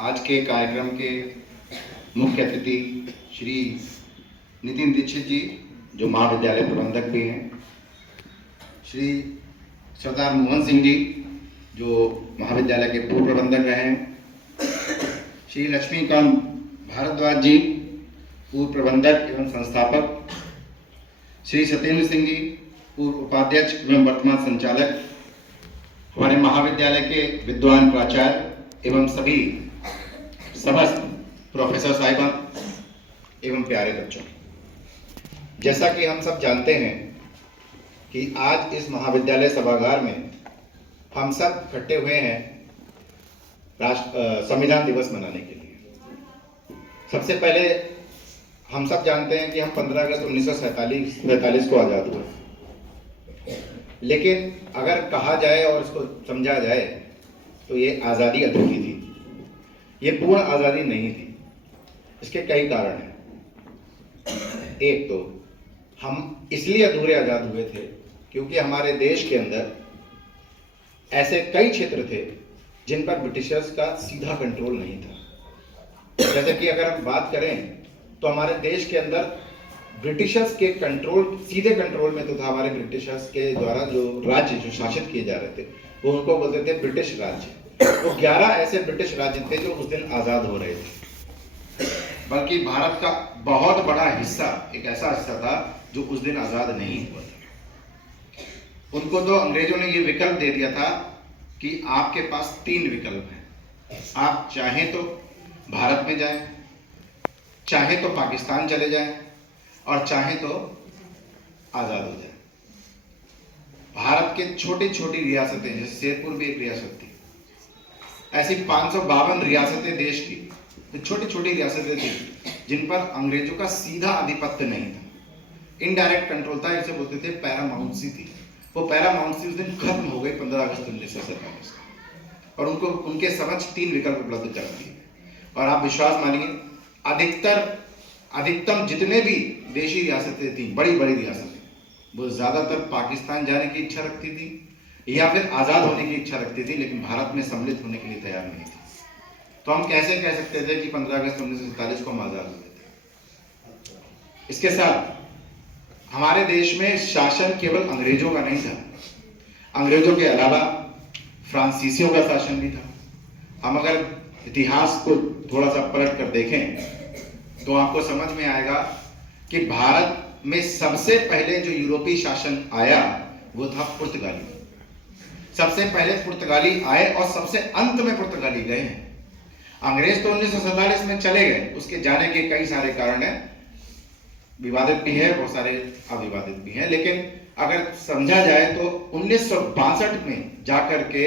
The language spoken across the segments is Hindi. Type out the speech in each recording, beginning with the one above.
आज के कार्यक्रम के मुख्य अतिथि श्री नितिन दीक्षित जी, जो महाविद्यालय प्रबंधक भी हैं, श्री सरदार मोहन सिंह जी, जो महाविद्यालय के पूर्व प्रबंधक रहे हैं, श्री लक्ष्मीकांत भारद्वाज जी, पूर्व प्रबंधक एवं संस्थापक, श्री सत्येंद्र सिंह जी, पूर्व उपाध्यक्ष एवं वर्तमान संचालक, हमारे महाविद्यालय के विद्वान प्राचार्य एवं सभी समस्त प्रोफेसर साहिबान एवं प्यारे बच्चों, जैसा कि हम सब जानते हैं कि आज इस महाविद्यालय सभागार में हम सब इकट्ठे हुए हैं संविधान दिवस मनाने के लिए। सबसे पहले हम सब जानते हैं कि हम 15 अगस्त 1947 को आज़ाद हुए, लेकिन अगर कहा जाए और इसको समझा जाए तो ये आज़ादी अधूरी थी, ये पूर्ण आज़ादी नहीं थी। इसके कई कारण हैं। एक तो हम इसलिए अधूरे आज़ाद हुए थे क्योंकि हमारे देश के अंदर ऐसे कई क्षेत्र थे जिन पर ब्रिटिशर्स का सीधा कंट्रोल नहीं था। जैसे कि अगर हम बात करें तो हमारे देश के अंदर ब्रिटिशर्स के कंट्रोल, सीधे कंट्रोल में तो था हमारे ब्रिटिशर्स के द्वारा जो राज्य जो शासित किए जा रहे थे वो उनको बोलते थे ब्रिटिश राज्य। वो 11 ऐसे ब्रिटिश राज्य थे जो उस दिन आज़ाद हो रहे थे, बल्कि भारत का बहुत बड़ा हिस्सा एक ऐसा हिस्सा था जो उस दिन आज़ाद नहीं हुआ था। उनको तो अंग्रेजों ने ये विकल्प दे दिया था कि आपके पास 3 विकल्प हैं, आप चाहें तो भारत में जाएं, चाहे तो पाकिस्तान चले जाएं और चाहे तो आज़ाद हो जाए। भारत के छोटी छोटी रियासतें, जैसे शेरपुर भी एक रियासत थी, ऐसी 552 रियासतें देश की तो छोटी छोटी रियासतें थी जिन पर अंग्रेजों का सीधा आधिपत्य नहीं था, इनडायरेक्ट कंट्रोल था। इसे बोलते थे पैरामाउंसी थी। वो पैरामाउंसी उस दिन खत्म हो गई 15 अगस्त 1947 और उनको उनके समक्ष 3 विकल्प उपलब्ध कर दिए। और आप विश्वास मानिए, अधिकतम जितने भी देशी रियासतें थी, बड़ी बड़ी रियासतें, वो ज़्यादातर पाकिस्तान जाने की इच्छा रखती थी या फिर आज़ाद होने की इच्छा रखती थी, लेकिन भारत में सम्मिलित होने के लिए तैयार नहीं थी। तो हम कैसे कह सकते थे कि 15 अगस्त 1947 को हम आज़ाद हुए थे। इसके साथ हमारे देश में शासन केवल अंग्रेजों का नहीं था, अंग्रेजों के अलावा फ्रांसीसियों का शासन भी था। हम अगर इतिहास को थोड़ा सा पलट कर देखें तो आपको समझ में आएगा कि भारत में सबसे पहले जो यूरोपीय शासन आया वो था पुर्तगाली। सबसे पहले पुर्तगाली आए और सबसे अंत में पुर्तगाली गए हैं। अंग्रेज तो 1947 में चले गए, उसके जाने के कई सारे कारण हैं, विवादित भी है, बहुत सारे अविवादित भी हैं, लेकिन अगर समझा जाए तो 1962 में जाकर के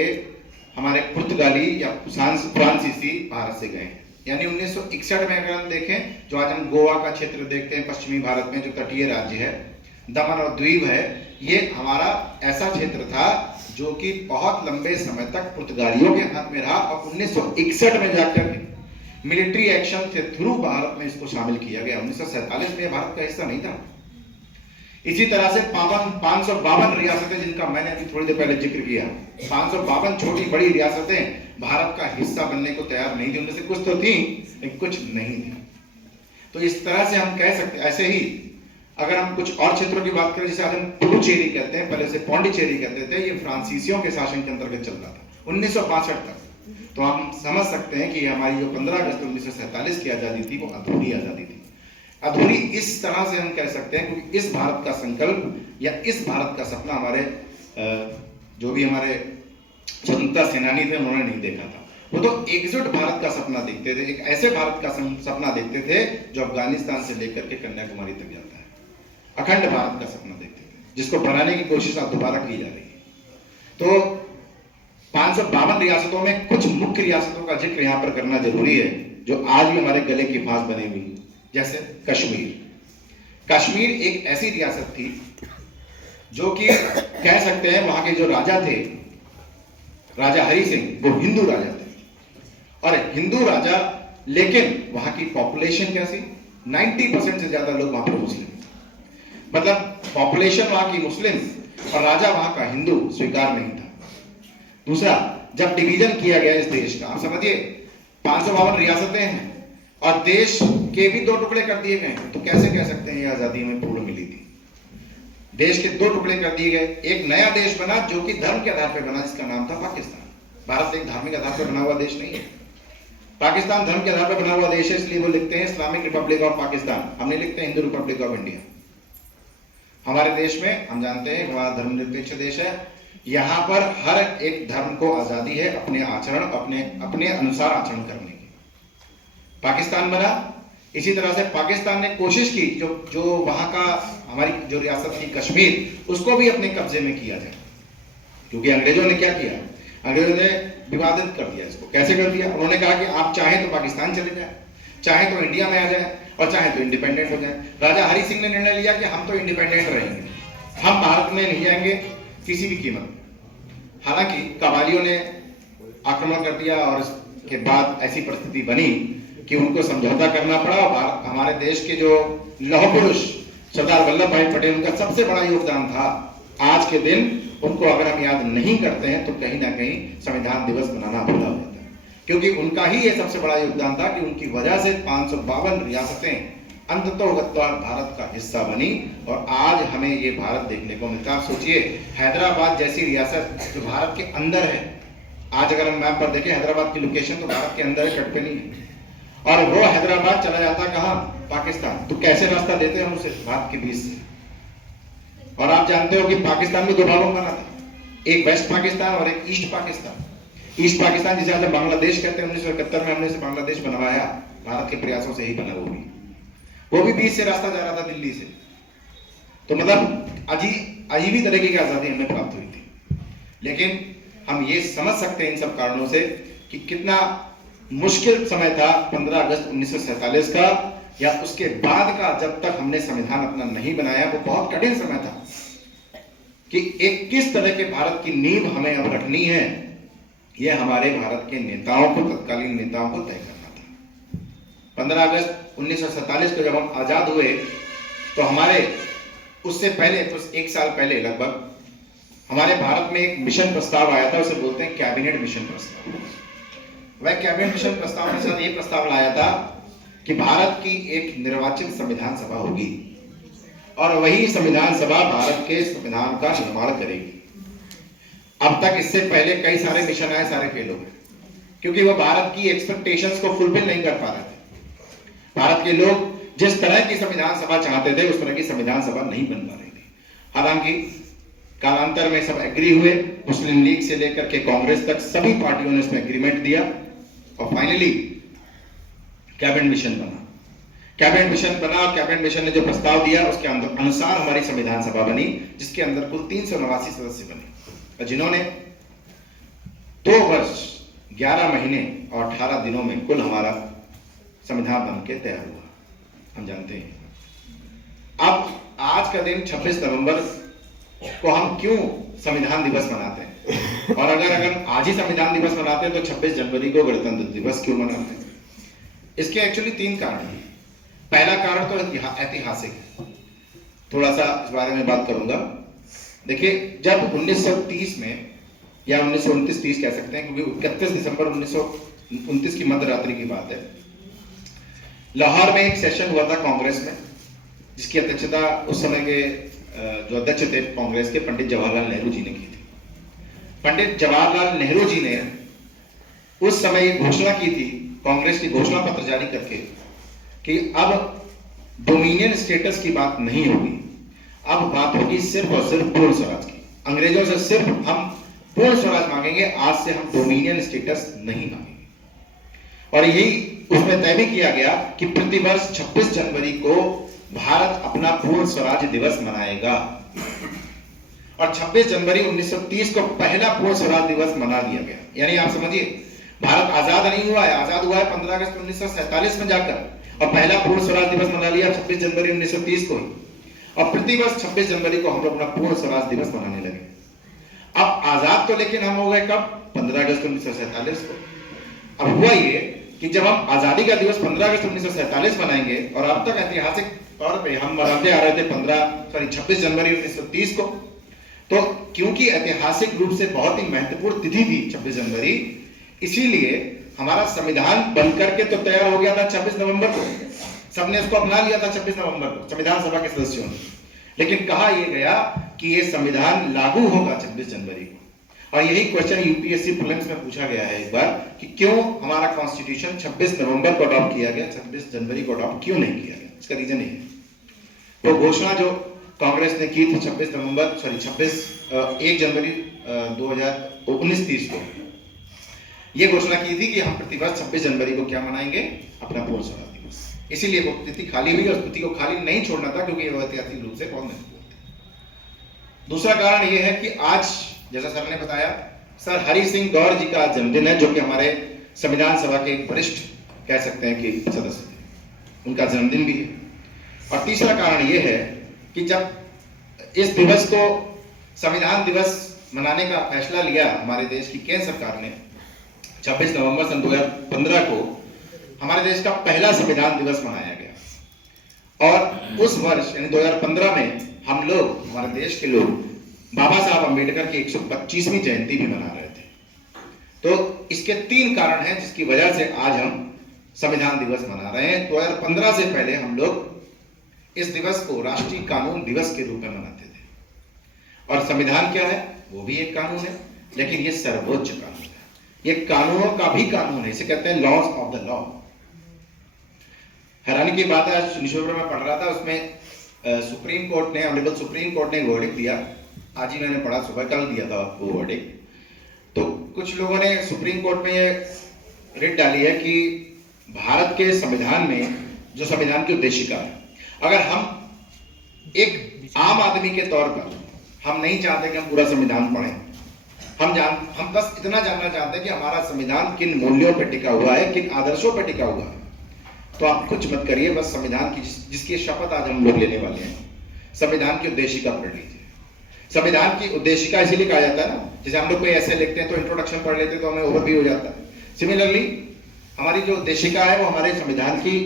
हमारे पुर्तगाली या फ्रांसीसी भारत से गए हैं। यानी 1961 में अगर हम देखें, जो आज हम गोवा का क्षेत्र देखते हैं पश्चिमी भारत में, जो तटीय राज्य है, दमन और द्वीप है, ये हमारा ऐसा क्षेत्र था जो कि बहुत लंबे समय तक पुर्तगालियों के हाथ में रहा और 1961 में जाकर मिलिट्री एक्शन के थ्रू भारत में इसको शामिल किया गया। 1947 में भारत का हिस्सा नहीं था। इसी तरह से 552 रियासतें, जिनका मैंने अभी थोड़ी देर पहले जिक्र किया, 552 छोटी बड़ी रियासतें भारत का हिस्सा बनने को तैयार नहीं थी। उनमें से कुछ तो थी लेकिन कुछ नहीं थी। तो इस तरह से हम कह सकते, ऐसे ही अगर हम कुछ और क्षेत्रों की बात करें, जैसे आज हम पुडुचेरी कहते हैं, पहले से पौंडीचेरी कहते थे, ये फ्रांसीसियों के शासन के अंतर्गत चलता था 1962 तक। तो हम समझ सकते हैं कि हमारी जो 15 अगस्त 1947 की आज़ादी थी वो अधूरी आज़ादी थी। अधूरी इस तरह से हम कह सकते हैं क्योंकि इस भारत का संकल्प या इस भारत का सपना हमारे जो भी हमारे स्वतंत्रता सेनानी थे उन्होंने नहीं देखा था। वो तो एकजुट भारत का सपना देखते थे, एक ऐसे भारत का सपना देखते थे जो अफगानिस्तान से लेकर के कन्याकुमारी तक जाता है। अखंड भारत का सपना देखते थे, जिसको बनाने की कोशिश अब दोबारा की जा रही है। तो 552 रियासतों में कुछ मुख्य रियासतों का जिक्र यहाँ पर करना जरूरी है जो आज भी हमारे गले की फांस बनी हुई, जैसे कश्मीर। कश्मीर एक ऐसी रियासत थी जो कि कह सकते हैं वहां के जो राजा थे, राजा हरि सिंह, वो हिंदू राजा थे और हिंदू राजा, लेकिन वहां की पॉपुलेशन कैसी, 90% से ज्यादा लोग वहां पर मुस्लिम, मतलब पॉपुलेशन वहां की मुस्लिम और राजा वहां का हिंदू स्वीकार नहीं था। दूसरा, जब डिवीजन किया गया इस देश का, आप समझिए 552 रियासतें हैं और देश के भी 2 टुकड़े कर दिए गए, तो कैसे कह सकते हैं ये आजादी हमें पूर्ण मिली थी? देश के 2 टुकड़े कर दिए गए, एक नया देश बना जो कि धर्म के आधार पर बना, जिसका नाम था पाकिस्तान। भारत एक धार्मिक आधार पर बना हुआ देश नहीं है, पाकिस्तान धर्म के आधार पर बना हुआ देश है, इसलिए वो लिखते हैं इस्लामिक रिपब्लिक ऑफ पाकिस्तान, हम नहीं लिखते हिंदू रिपब्लिक ऑफ इंडिया। हमारे देश में हम जानते हैं हमारा धर्मनिरपेक्ष देश है, यहां पर हर एक धर्म को आजादी है अपने आचरण, अपने अनुसार आचरण करने की। पाकिस्तान बना, इसी तरह से पाकिस्तान ने कोशिश की जो वहां का हमारी जो रियासत थी कश्मीर, उसको भी अपने कब्जे में किया जाए, क्योंकि अंग्रेजों ने क्या किया, अंग्रेजों ने विवादित कर दिया इसको। कैसे कर दिया? उन्होंने कहा कि आप चाहें तो पाकिस्तान चले जाएं, चाहे तो इंडिया में आ जाए और चाहे तो इंडिपेंडेंट हो जाए। राजा हरि सिंह ने निर्णय लिया कि हम तो इंडिपेंडेंट रहेंगे, हम भारत में नहीं जाएंगे किसी भी कीमत। हालांकि कबालियों ने आक्रमण कर दिया और इसके बाद ऐसी परिस्थिति बनी कि उनको समझौता करना पड़ा। और हमारे देश के जो लौह पुरुष सरदार वल्लभ भाई पटेल, उनका सबसे बड़ा योगदान था। आज के दिन उनको अगर हम याद नहीं करते हैं तो कहीं ना कहीं संविधान दिवस मनाना भूला होता है, क्योंकि उनका ही ये सबसे बड़ा योगदान था कि उनकी वजह से 552 रियासतें अंततोगत्वा भारत का हिस्सा बनी और आज हमें ये भारत देखने को मिलता है। आप सोचिए, हैदराबाद जैसी रियासत जो भारत के अंदर है, आज अगर हम मैप पर देखें हैदराबाद की लोकेशन तो भारत के अंदर है, कट पे नहीं है, और वो हैदराबाद चला जाता कहां? पाकिस्तान। तो कैसे रास्ता देते हम उसे? भारत के बीच से। और आप जानते हो कि पाकिस्तान में 2 भागों में बना था, एक वेस्ट पाकिस्तान और एक ईस्ट पाकिस्तान। ईस्ट पाकिस्तान जिसे आज बांग्लादेश कहते हैं, 1971 में हमने इसे बांग्लादेश बनवाया, भारत के प्रयासों से ही बना। वो भी बीच से रास्ता जा रहा था दिल्ली से। तो मतलब अजीब ही तरीके की आजादी हमें प्राप्त हुई थी। लेकिन हम ये समझ सकते हैं इन सब कारणों से कि कितना मुश्किल समय था 15 अगस्त 1947 का, या उसके बाद का, जब तक हमने संविधान अपना नहीं बनाया, वो बहुत कठिन समय था कि एक किस तरह के भारत की नींव हमें अब रखनी है, यह हमारे भारत के नेताओं को, तत्कालीन नेताओं को तय करना था। 15 अगस्त 1947 को जब हम आजाद हुए तो हमारे उससे पहले, तो 1 साल पहले लगभग, हमारे भारत में एक मिशन प्रस्ताव आया था, उसे बोलते हैं कैबिनेट मिशन प्रस्ताव। वह कैबिनेट मिशन प्रस्ताव के साथ ये प्रस्ताव लाया था कि भारत की एक निर्वाचित संविधान सभा होगी और वही संविधान सभा भारत के संविधान का निर्माण करेगी। अब तक इससे पहले कई सारे मिशन आए, सारे फेल हो गए, क्योंकि वो भारत की एक्सपेक्टेशंस को फुलफिल नहीं कर पा रहे थे। भारत के लोग जिस तरह की संविधान सभा चाहते थे, उस तरह की संविधान सभा नहीं बन पा रही थी। हालांकि कालांतर में सब एग्री हुए, मुस्लिम लीग से लेकर के कांग्रेस तक सभी पार्टियों ने इसमें एग्रीमेंट दिया और फाइनली कैबिनेट मिशन बना। कैबिनेट मिशन बना, कैबिनेट मिशन ने जो प्रस्ताव दिया उसके अनुसार हमारी संविधान सभा बनी, जिसके अंदर कुल 389 सदस्य बने, जिन्होंने 2 वर्ष 11 महीने और 18 दिनों में कुल हमारा संविधान बन के तैयार हुआ। हम जानते हैं अब आज का दिन 26 नवंबर को हम क्यों संविधान दिवस मनाते हैं, और अगर आज ही संविधान दिवस मनाते हैं तो 26 जनवरी को गणतंत्र दिवस क्यों मनाते हैं? इसके एक्चुअली 3 कारण हैं। पहला कारण तो ऐतिहासिक है, थोड़ा सा इस बारे में बात करूंगा। देखिए, जब 1930 में या 1929-30 कह सकते हैं, क्योंकि 31 दिसंबर 1929 की मध्य रात्रि की बात है, लाहौर में एक सेशन हुआ था कांग्रेस में, जिसकी अध्यक्षता उस समय के जो अध्यक्ष थे कांग्रेस के, पंडित जवाहरलाल नेहरू जी ने की थी। पंडित जवाहरलाल नेहरू जी ने उस समय घोषणा की थी, कांग्रेस की घोषणा पत्र जारी करके, कि अब डोमिनियन स्टेटस की बात नहीं होगी, अब बात होगी सिर्फ और सिर्फ पूर्ण स्वराज की। अंग्रेजों से सिर्फ हम पूर्ण स्वराज मांगेंगे, आज से हम डोमिनियन स्टेटस नहीं मांगेंगे। और यही उसमें तय भी किया गया कि प्रतिवर्ष 26 जनवरी को भारत अपना पूर्ण स्वराज दिवस मनाएगा। और 26 जनवरी 1930 को पहला पूर्ण स्वराज दिवस मना लिया गया। यानी आप समझिए, भारत आजाद नहीं हुआ है, आजाद हुआ है 15 अगस्त 1947 में जाकर, और पहला पूर्ण स्वराज दिवस मना लिया 26 जनवरी 1930 को ही। और प्रतिवर्ष 26 जनवरी को हम लोग अपना पूर्ण स्वराज दिवस मनाने लगे। अब आजाद तो लेकिन हम हो गए कब? 15 अगस्त 1947 को। अब हुआ ये कि जब हम आजादी का दिवस 15 अगस्त 1947 मनाएंगे, और अब तक ऐतिहासिक तौर पे हम मनाते आ रहे थे 26 जनवरी 1930 को, तो क्योंकि ऐतिहासिक रूप से बहुत ही महत्वपूर्ण तिथि थी 26 जनवरी, इसीलिए हमारा संविधान बन करके तो तैयार हो गया था 26 नवंबर को, सबने इसको अपना लिया था 26 नवंबर को संविधान सभा के सदस्यों ने, लेकिन कहा यह गया कि यह संविधान लागू होगा 26 जनवरी को। और यही क्वेश्चन यूपीएससी प्रीलिम्स में पूछा गया है एक बार कि क्यों हमारा कॉन्स्टिट्यूशन 26 नवंबर को अडॉप्ट किया गया, 26 जनवरी को अडॉप्ट क्यों नहीं किया गया? इसका रीजन ये है, वो घोषणा जो कांग्रेस ने की थी 1 जनवरी 2019-30 को ये घोषणा की थी कि हम प्रतिवर्ष 26 जनवरी को क्या मनाएंगे, अपना पूर्ण स्वराज दिवस। इसीलिए वो तिथि खाली हुई और तिथि को खाली नहीं छोड़ना था क्योंकि ये ऐतिहासिक रूप से बहुत महत्वपूर्ण है। दूसरा कारण ये है कि आज जैसा सर ने बताया, सर हरि सिंह गौर जी का जन्मदिन है, जो कि हमारे संविधान सभा के वरिष्ठ कह सकते हैं कि सदस्य थे, उनका जन्मदिन भी है। और तीसरा कारण यह है कि जब इस दिवस को संविधान दिवस मनाने का फैसला लिया हमारे देश की केंद्र सरकार ने 26 नवंबर सन 2015 को हमारे देश का पहला संविधान दिवस मनाया गया। और उस वर्ष यानी 2015 में हम लोग, हमारे देश के लोग, बाबा साहब अंबेडकर की 125वीं जयंती भी मना रहे थे। तो इसके 3 कारण हैं जिसकी वजह से आज हम संविधान दिवस मना रहे हैं। 2015 से पहले हम लोग इस दिवस को राष्ट्रीय कानून दिवस के रूप में मनाते थे। और संविधान क्या है? वो भी एक कानून है, लेकिन ये सर्वोच्च कानून है, ये कानूनों का भी कानून है, इसे कहते हैं लॉज ऑफ द लॉ। हैरानी की बात है, आज न्यूज़पेपर में पढ़ रहा था, उसमें सुप्रीम कोर्ट ने, ऑनरेबल सुप्रीम कोर्ट ने वर्डिक्ट दिया, आज ही मैंने पढ़ा, सुबह कल दिया था वो वर्डिक्ट। तो कुछ लोगों ने सुप्रीम कोर्ट में ये रिट डाली है कि भारत के संविधान में जो संविधान की उद्देशिका है, अगर हम एक आम आदमी के तौर पर हम नहीं चाहते कि हम पूरा संविधान पढ़ें, हम बस इतना जानना चाहते हैं कि हमारा संविधान किन मूल्यों पर टिका हुआ है, किन आदर्शों पर टिका हुआ है, तो आप कुछ मत करिए, बस संविधान की जिसकी शपथ आज हम लोग लेने वाले हैं, संविधान की उद्देशिका पढ़ लीजिए। संविधान की उद्देशिका इसीलिए कहा जाता है ना, जैसे हम लोग कोई ऐसे लिखते हैं तो इंट्रोडक्शन पढ़ लेते हैं तो हमें ओवरव्यू हो जाता है। सिमिलरली हमारी जो उद्देशिका है वो हमारे संविधान की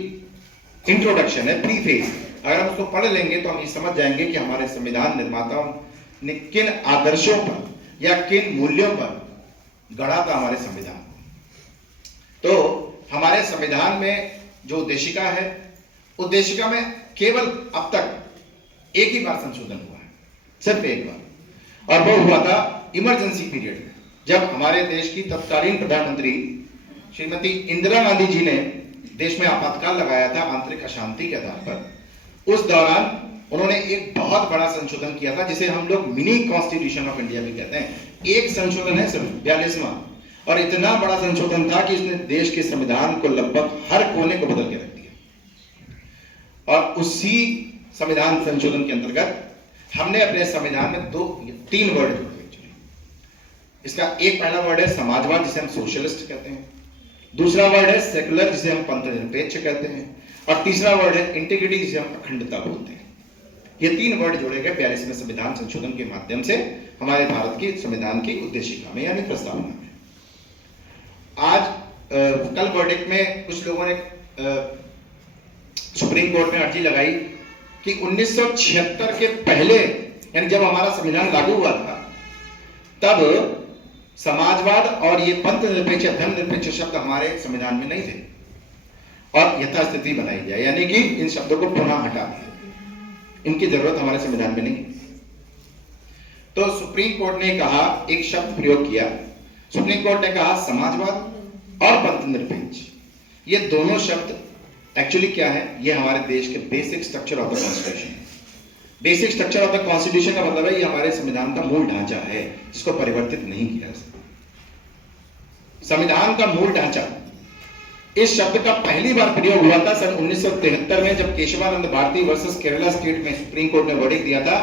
इंट्रोडक्शन है, प्रीफेस। अगर हम उसको पढ़ लेंगे तो हम ये समझ जाएंगे कि हमारे संविधान निर्माताओं ने किन आदर्शों पर या किन मूल्यों पर गढ़ा था हमारे संविधान को। तो हमारे संविधान में जो उद्देशिका है, उद्देशिका में केवल अब तक एक ही बार संशोधन हुआ है, सिर्फ एक बार, और वो हुआ था इमरजेंसी पीरियड में, जब हमारे देश की तत्कालीन प्रधानमंत्री श्रीमती इंदिरा गांधी जी ने देश में आपातकाल लगाया था आंतरिक अशांति के आधार पर। उस दौरान उन्होंने एक बहुत बड़ा संशोधन किया था जिसे हम लोग मिनी कॉन्स्टिट्यूशन ऑफ इंडिया भी कहते हैं। एक संशोधन है सिर्फ 42वां, और इतना बड़ा संशोधन था कि इसने देश के संविधान को लगभग हर कोने को बदल के रख दिया। और उसी संविधान संशोधन के अंतर्गत हमने अपने संविधान में 3 वर्ड जोड़े। इसका एक पहला वर्ड है समाजवाद, जिसे हम सोशलिस्ट कहते हैं, दूसरा वर्ड है सेकुलर, जिसे हम पंथ निरपेक्ष कहते हैं, और तीसरा वर्ड है इंटीग्रिटी, जिसे हम अखंडता बोलते हैं। ये 3 वर्ड जोड़े गए 42वें संविधान संशोधन के माध्यम से हमारे भारत की संविधान की उद्देशिका में यानी प्रस्तावना में। आज कल वर्डिक्ट में कुछ लोगों ने सुप्रीम कोर्ट में अर्जी लगाई कि 1976 के पहले, यानी जब हमारा संविधान लागू हुआ था, तब समाजवाद और ये पंथ निरपेक्ष या धर्म निरपेक्ष शब्द हमारे संविधान में नहीं थे, और यथास्थिति बनाई जाए, यानी कि इन शब्दों को पुनः हटा दिया, इनकी जरूरत हमारे संविधान में नहीं। तो सुप्रीम कोर्ट ने कहा, एक शब्द प्रयोग किया, सुप्रीम कोर्ट ने कहा समाजवाद और पंथ निरपेक्ष, ये दोनों शब्द एक्चुअली क्या है, ये हमारे देश के basic structure of the constitution. Basic structure of the constitution का मतलब है ये हमारे संविधान का मूल ढांचा है, जिसको परिवर्तित नहीं किया जा सकता। संविधान का मूल ढांचा, इस शब्द का पहली बार प्रयोग हुआ था सन 1973 में, जब केशवानंद भारती वर्सेस केरला स्टेट में सुप्रीम कोर्ट ने वर्डिक्ट दिया था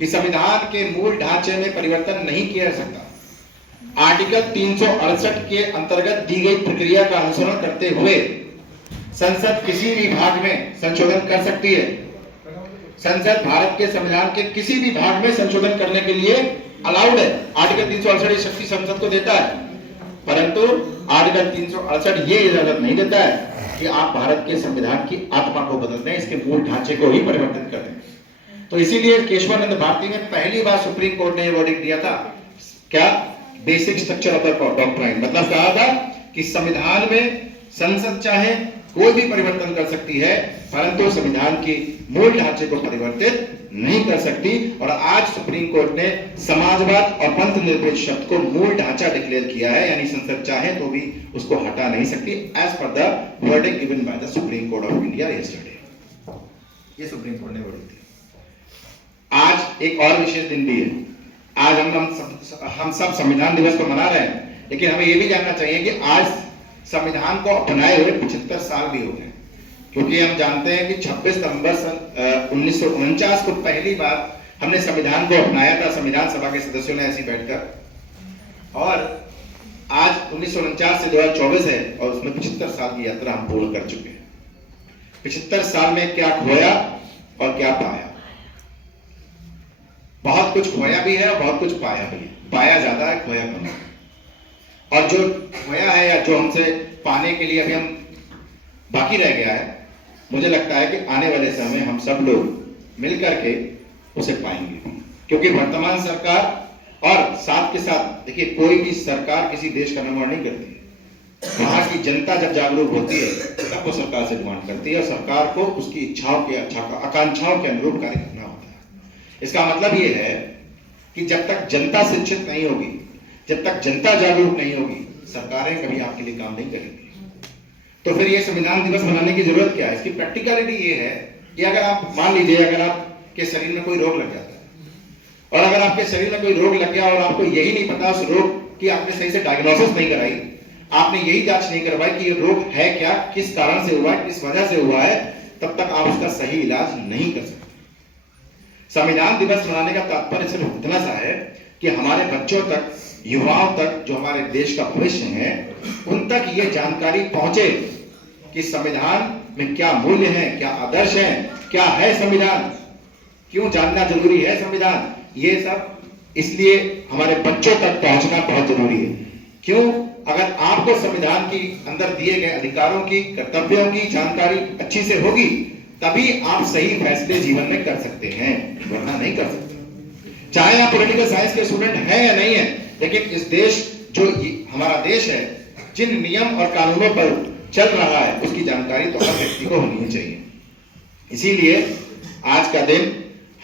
कि संविधान के मूल ढांचे में परिवर्तन नहीं किया जा सकता। आर्टिकल 368 के अंतर्गत दी गई प्रक्रिया का अनुसरण करते हुए संसद किसी भी भाग में संशोधन कर सकती है। संसद भारत के संविधान के किसी भी भाग में संशोधन करने के लिए अलाउड है। आर्टिकल 368 शक्ति संसद को देता है, परंतु आर्टिकल 368 ये इजाजत नहीं देता है कि आप भारत के संविधान की आत्मा को बदल दें, इसके मूल ढांचे को ही परिवर्तित कर दें। तो इसीलिए केशवानंद भारती में पहली बार सुप्रीम कोर्ट ने ये वर्डिक्ट दिया था, क्या, basic structure of the doctrine, मतलब कहा था कि संविधान में संसद चाहे कोई भी परिवर्तन कर सकती है, परंतु संविधान के मूल ढांचे को परिवर्तित नहीं कर सकती। और आज सुप्रीम कोर्ट ने समाजवाद और पंथ निरपेक्ष शब्द को मूल ढांचा डिक्लेयर किया है, यानी संसद चाहे तो भी उसको हटा नहीं सकती, as per the verdict given by the supreme court of India yesterday. ये सुप्रीम कोर्ट ने वर्डिक्ट दिया। आज एक और विशेष दिन भी है। आज हम सब संविधान दिवस को मना रहे हैं, लेकिन हमें यह भी जानना चाहिए कि आज संविधान को अपनाए हुए 75 साल भी हो गए, क्योंकि हम जानते हैं कि 26 नवंबर सन 1949 को पहली बार हमने संविधान को अपनाया था, संविधान सभा के सदस्यों ने ऐसी बैठकर, और आज 1949 से 2024 है और उसमें 75 साल की यात्रा हम पूर्ण कर चुके हैं। 75 साल में क्या खोया और क्या पाया? बहुत कुछ खोया भी है और बहुत कुछ पाया भी है। पाया ज्यादा है, खोया कम है। और जो खोया है या जो हमसे पाने के लिए अभी हम बाकी रह गया है, मुझे लगता है कि आने वाले समय में हम सब लोग मिलकर के उसे पाएंगे, क्योंकि वर्तमान सरकार और साथ के साथ देखिए, कोई भी सरकार किसी देश का निर्माण नहीं करती है। वहां की जनता जब जागरूक होती है तब वो सरकार से डिमांड करती है, और सरकार को उसकी इच्छाओं के आकांक्षाओं के अनुरूप कार्य करना होता है। इसका मतलब ये है कि जब तक जनता शिक्षित नहीं होगी, जब तक जनता जागरूक नहीं होगी, सरकारें कभी आपके लिए काम नहीं करेंगी। तो फिर ये संविधान दिवस मनाने की जरूरत क्या है? इसकी प्रैक्टिकलिटी ये है कि अगर आप मान लीजिए, अगर आपके शरीर में कोई रोग लग जाता है, और अगर आपके शरीर में कोई रोग लग गया और आपको यही नहीं पता उस रोग की, आपने सही से डायग्नोसिस नहीं कराई, आपने यही जांच नहीं करवाई कि ये रोग है क्या, किस कारण से हुआ है, किस वजह से हुआ है, तब तक आप उसका सही इलाज नहीं कर सकते। संविधान दिवस मनाने का तात्पर्य सिर्फ इतना सा है कि हमारे बच्चों तक, युवाओं तक, जो हमारे देश का भविष्य है, उन तक ये जानकारी पहुंचे कि संविधान में क्या मूल्य है, क्या आदर्श है, क्या है संविधान, क्यों जानना जरूरी है संविधान। ये सब इसलिए हमारे बच्चों तक पहुंचना बहुत जरूरी है। क्यों? अगर आपको संविधान की अंदर दिए गए अधिकारों की, कर्तव्यों की जानकारी अच्छी से होगी, तभी आप सही फैसले जीवन में कर सकते हैं, वरना नहीं कर सकते। चाहे आप पॉलिटिकल साइंस के स्टूडेंट हैं या नहीं है, लेकिन इस देश, जो हमारा देश है, जिन नियम और कानूनों पर चल रहा है, उसकी जानकारी तो हर व्यक्ति को होनी ही चाहिए। इसीलिए आज का दिन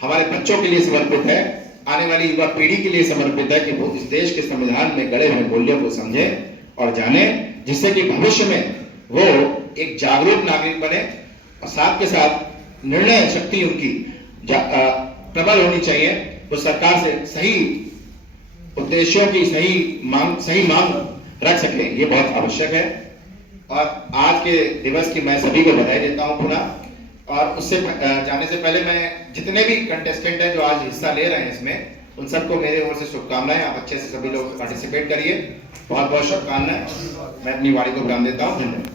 हमारे बच्चों के लिए समर्पित है, आने वाली युवा पीढ़ी के लिए समर्पित है कि वो इस देश के संविधान में गड़े हुए मूल्यों को समझें और जाने, जिससे कि भविष्य में वो एक जागरूक नागरिक बने, और साथ के साथ निर्णय शक्ति उनकी प्रबल होनी चाहिए। वो सरकार से सही उद्देश्यों की सही मांग रख सके, ये बहुत आवश्यक है। और आज के दिवस की मैं सभी को बधाई देता हूं पुनः। और उससे जाने से पहले मैं जितने भी कंटेस्टेंट हैं जो आज हिस्सा ले रहे हैं इसमें, उन सबको मेरे ओर से शुभकामनाएं। आप अच्छे से सभी लोग पार्टिसिपेट करिए। बहुत बहुत शुभकामनाएं। मैं अपनी वाणी को विराम देता हूँ। धन्यवाद।